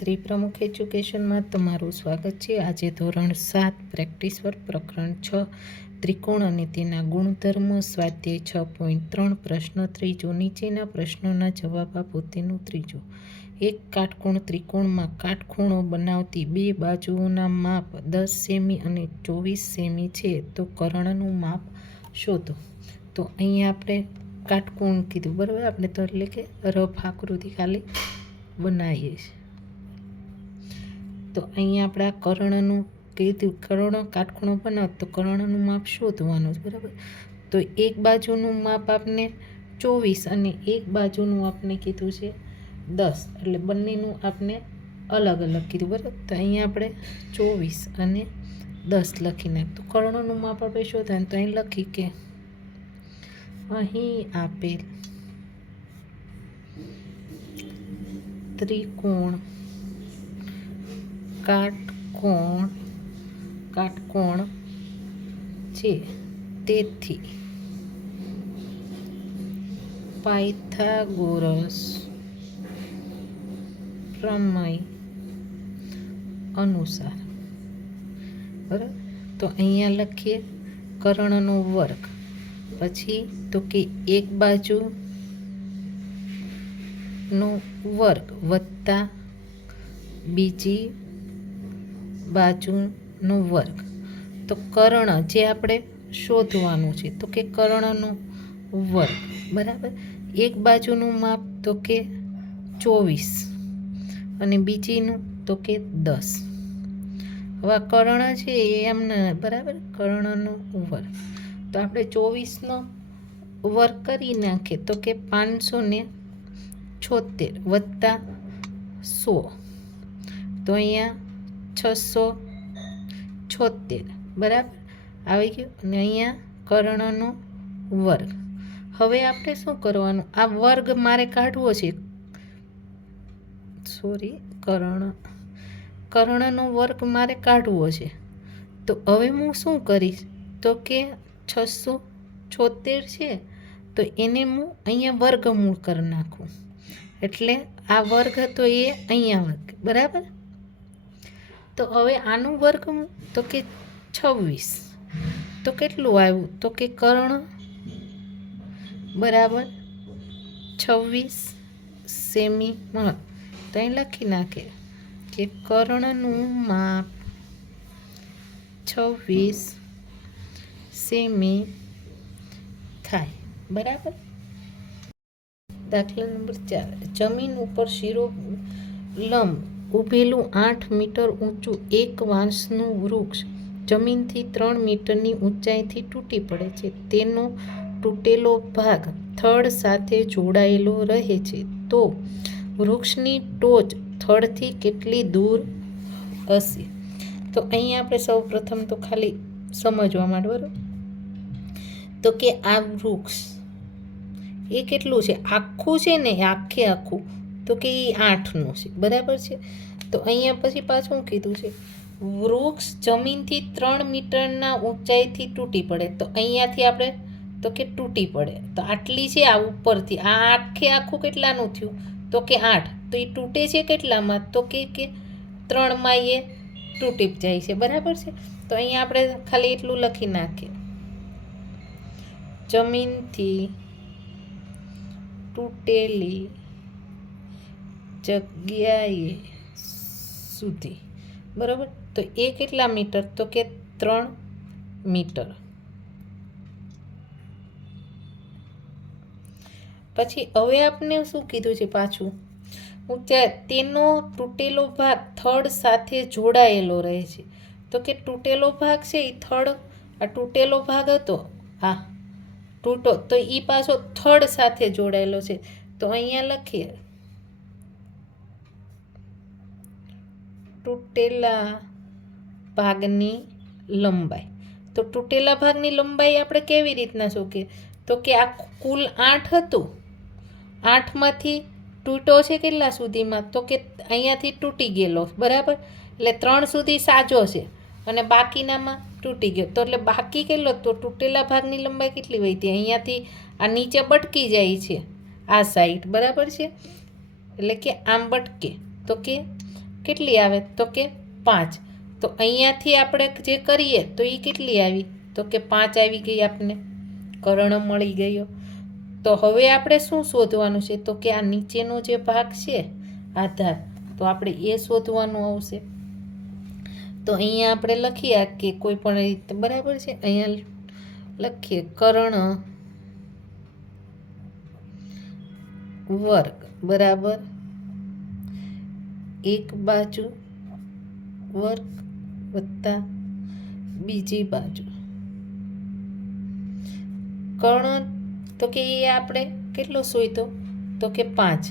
ત્રિપ્રમુખ એજ્યુકેશનમાં તમારું સ્વાગત છે। આજે ધોરણ 7 પ્રેક્ટિસ વર્ક પ્રકરણ 6 ત્રિકોણ અને તેના ગુણધર્મ સ્વાધ્યાય 6.3 પ્રશ્ન ત્રીજો। નીચેના પ્રશ્નોના જવાબ આપો। તેનું ત્રીજો, એક કાટકોણ ત્રિકોણમાં કાટખૂણો બનાવતી બે બાજુઓના માપ 10 સેમી અને 24 સેમી છે તો કર્ણનું માપ શોધો। તો અહીંયા આપણે કાટકોણ કીધું, બરાબર। આપણે તો એટલે કે રફ આકૃતિ ખાલી બનાવીએ છીએ। તો અહીંયા આપણે આ કર્ણનું કીધું, કર્ણ કાટખૂણો બનાવ તો કર્ણનું માપ શોધવાનું છે, બરાબર। તો એક બાજુનું માપ આપણે 24 અને એક બાજુનું આપણે કીધું છે 10, એટલે બંનેનું આપણે અલગ અલગ કીધું, બરાબર। તો અહીંયા આપણે 24 અને 10 લખી નાખ। તો કર્ણનું માપ આપણે શોધવાનું, તો અહીં લખી કે અહીં આપેલ ત્રિકોણ કાટકોણ છે તેથી પાયથાગોરસ પ્રમેય અનુસાર, બરાબર। તો અહીંયા લખીએ કર્ણનો વર્ગ, પછી તો કે એક બાજુનો વર્ગ વત્તા બીજી બાજુનો વર્ગ। તો કર્ણ જે આપણે શોધવાનું છે તો કે કર્ણનો વર્ગ, બરાબર। એક બાજુનું માપ તો કે 24 અને બીજીનું તો કે 10। હવે આ કર્ણ છે એ એમને, બરાબર, કર્ણનો વર્ગ તો આપણે 24નો વર્ગ કરી નાખીએ તો કે 576 વત્તા 100, તો અહીંયા 676, બરાબર આવી ગયું। અને અહીંયા કર્ણનો વર્ગ। હવે આપણે શું કરવાનું, આ વર્ગ મારે કાઢવો છે, કર્ણનો વર્ગ મારે કાઢવો છે। તો હવે હું શું કરીશ તો કે 676 છે તો એને હું અહીંયા વર્ગમૂળ કરી નાખું, એટલે આ વર્ગ હતો એ અહીંયા વર્ગ, બરાબર। તો હવે આનું વર્ગમૂળ તો કે 26, તો કેટલું આવ્યું તો કે કર્ણ બરાબર 26 સેમી મળે। તો અહીં લખી નાખે કે કર્ણનું માપ 26 સેમી થાય, બરાબર। દાખલા નંબર 4, જમીન ઉપર શિરોલંબ ઉભેલું 8 મીટર ઊંચું એક વાંસનું વૃક્ષ જમીનથી 3 મીટરની ઊંચાઈથી તૂટી પડે છે। તેનો તૂટેલો ભાગ થડ સાથે જોડાયેલો રહે છે, તો વૃક્ષની ટોચ થડથી કેટલી દૂર હશે? તો અહીંયા આપણે સૌ પ્રથમ તો ખાલી સમજવા માટે, બરાબર, તો કે આ વૃક્ષ એ કેટલું છે, આખું છે ને, આખું તો કે એ 8નું છે, બરાબર છે। તો અહીંયા પછી પાછું કીધું છે વૃક્ષ જમીનથી 3 મીટરના ઊંચાઈથી તૂટી પડે, તો અહીંયાથી આપણે તો કે તૂટી પડે તો આટલી છે, આ ઉપરથી આ આખું કેટલાનું થયું તો કે 8, તો એ તૂટે છે કેટલામાં તો કે 3માં એ તૂટી જાય છે, બરાબર છે। તો અહીંયા આપણે ખાલી એટલું લખી નાખીએ, જમીનથી તૂટેલી જગ્યાએ સુધી, બરાબર। તો એ કેટલા મીટર તો કે 3 મીટર। પછી હવે આપણે શું કીધું છે પાછું, તેનો તૂટેલો ભાગ થડ સાથે જોડાયેલો રહે છે, તો કે તૂટેલો ભાગ છે એ થડ, આ તૂટેલો ભાગ હતો આ તૂટો તો એ પાછો થડ સાથે જોડાયેલો છે। તો અહીંયા લખીએ તૂટેલા ભાગની લંબાઈ। તો તૂટેલા ભાગની લંબાઈ આપણે કેવી રીતના શોધીએ તો કે આ કુલ 8 હતું, 8માંથી તૂટો છે કેટલા સુધીમાં તો કે અહીંયાથી તૂટી ગયેલો, બરાબર, એટલે 3 સુધી સાજો છે અને બાકીનામાં તૂટી ગયો, તો એટલે બાકી કેટલો, તો તૂટેલા ભાગની લંબાઈ કેટલી વધી, અહીંયાથી આ નીચે બટકી જાય છે આ સાઈડ, બરાબર છે, એટલે કે આમ બટકે તો કે કેટલી આવે તો કે 5. તો અહીંયાથી આપણે જે કરીએ તો એ કેટલી આવી તો કે 5 આવી ગઈ, આપણને કર્ણ મળી ગયો. તો હવે આપણે શું શોધવાનું છે તો કે આ નીચેનો જે ભાગ છે આધાર, તો આપણે એ શોધવાનું આવશે. તો અહીંયા આપણે લખીએ કે કોઈ પણ રીતે બરાબર છે. અહીંયા લખીએ કર્ણ વર્ગ બરાબર એક બાજુ વર્ગ વત્તા બીજી બાજુ કર્ણ, તો કે એ આપણે કેટલો શોધ્યો તો કે 5,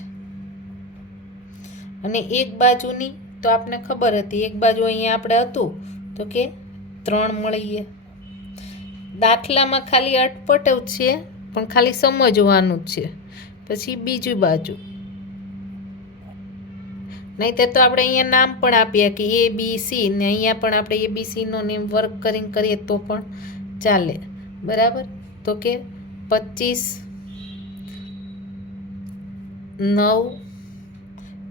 અને એક બાજુની તો આપણને ખબર હતી, એક બાજુ અહીંયા આપણે હતું તો કે 3 મળી ગયા. દાખલામાં ખાલી અટપટ જ છે પણ ખાલી સમજવાનું જ છે. પછી બીજી બાજુ નહીંતર તો આપણે અહીંયા નામ પણ આપીએ કે ABC, ને અહીંયા પણ આપણે ABCનો નેમ વર્ક કરીને કરીએ તો પણ ચાલે બરાબર. તો કે 25 9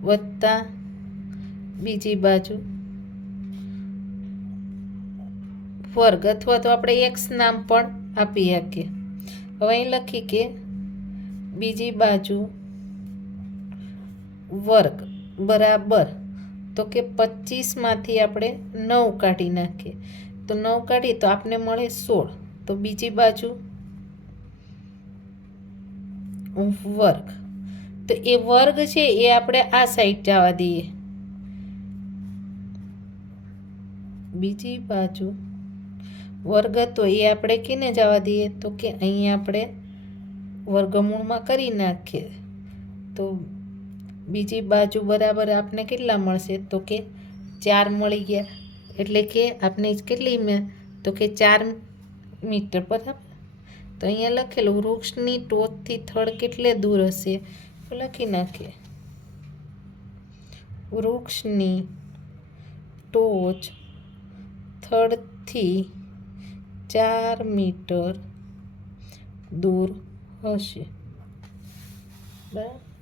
વત્તા બીજી બાજુ વર્ગ, અથવા તો આપણે x નામ પણ આપી શકીએ. હવે અહીં લખી કે બીજી બાજુ વર્ગ બરાબર, તો કે 25માંથી આપણે 9 કાઢી નાખીએ, તો 9 કાઢીએ તો આપને મળે 16. તો બીજી બાજુ વર્ગ, તો એ વર્ગ છે એ આપણે આ સાઈડ જવા દઈએ. બીજી બાજુ વર્ગ તો એ આપણે કેને જવા દઈએ તો કે અહીંયા આપણે વર્ગમૂળમાં કરી નાખીએ. તો બીજી બાજુ બરાબર આપને કેટલા મળશે તો કે 4 મળી ગયા. એટલે કે આપણે કેટલી તો કે 4 મીટર બરાબર. તો અહીંયા લખેલું વૃક્ષની ટોચથી થડ કેટલે દૂર હશે, તો લખી નાખીએ વૃક્ષની ટોચ થડથી 4 મીટર દૂર હશે બરાબર.